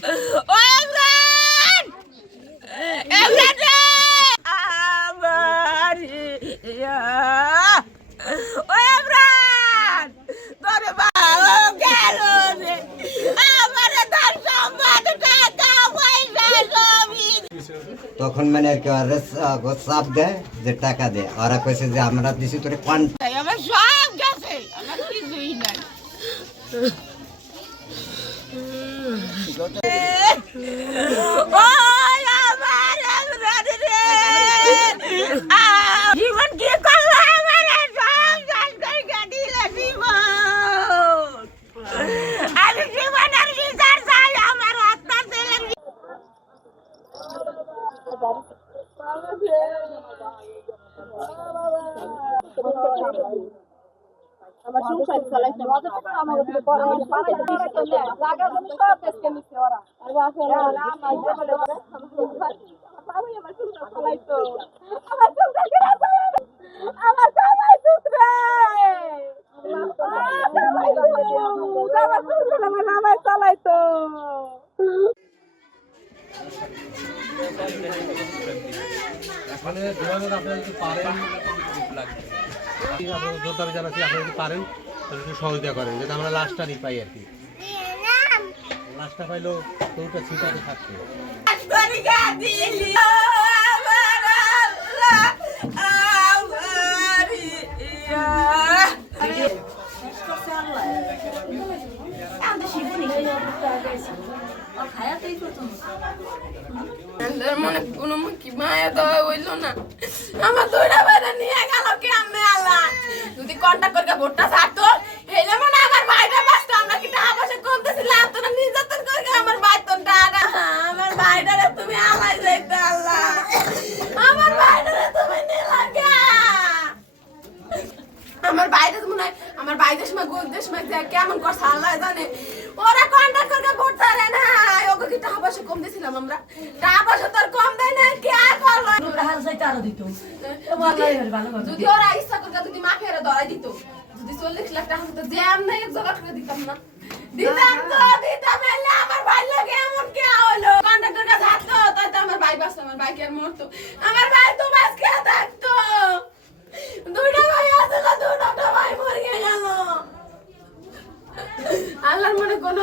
ও ইমরান! ইমরান রে! আমার ইয়া! ও ইমরান! তোর বাবা গেল রে! আমারে তার সম্পদ টাকা পয়সা সবই তখন মানে আর কি ওরা চাপ দেয় যে টাকা দে, ওরা কইছে যে আমরা দিছি তোরে তাই আমার সব গেছে, আমার কিছুই নাই। ওই আমার ইমরান রে! জীবন কি করলো আমারে সব শেষ করে দিল জীবন। আমি জীবনের বিচার চাই আমার আত্মার ছেলে। আমার সংসার চালাইতে মজা তো আমার উপরে বড় পাড়াই তো লাগা জমি সব দেশকে নিছে ওরা আর আসলে আমার জীবনে আমি আমার সংসার চালাইতো আমার সংসার আমার জামাই পুত্রে আমার জামাই চালাইতো। এখানে ধরনের আপনারা যদি পারেন আপনাদের জোরদারি জানাচ্ছি, আপনারা যদি পারেন তাহলে একটু সহযোগিতা করেন যাতে আমরা লাশটা নিয়ে পাই আর কি। লাশটা পাইলেও তোরটা ছিটাতে থাকছে। মনে কোনো কি মায়া দেওয়া হইলো না, আমার দুইটা বাইরে নিয়ে গেল কেমনে আল্লাহ। যদি কন্টাক্ট করে ভোটটা ছাড়তো হেলে মনে আমার ভাইটা বাঁচতো। আমরা কি টাকা পয়সা কমতেছিলাম, তোরা নির্যাতন করে আমার ভাই তো টাকা আমার ভাইটারে তুমি আলাই যাইতে আল্লাহ, আমার ভাইটারে তুমি নিলাগে। আমার বাইরে মনে হয় আমার বাইরের সময় গোলদের সময় কেমন করছে আল্লাহ জানে। ওরা কন্টাক্ট করে ভোট ছাড়ে না, ওকে কি টাকা পয়সা কম দিয়েছিলাম আমরা? টাকা পয়সা তোর কম দেয় না, কে আর করলো? যদি ওরা ইচ্ছা করে যদি মাফিয়ারা ধরাই দিত, যদি 40 লাখ টাকা হতো যে আমরা এক জোগাড় করে দিতাম না, দিতাম তো দিতাম। এলে আমার ভাই লাগে এমন কে হলো কন্ট্রাক্টর কাছে হাঁটলো, তাই তো আমার ভাই বাঁচতো, আমার ভাই কি আর মরতো? আমার ভাই তো বাঁচ কে থাকতো। দুইটা ভাই আসলে দুটো ভাই মরে গেল। আল্লাহর মনে কোনো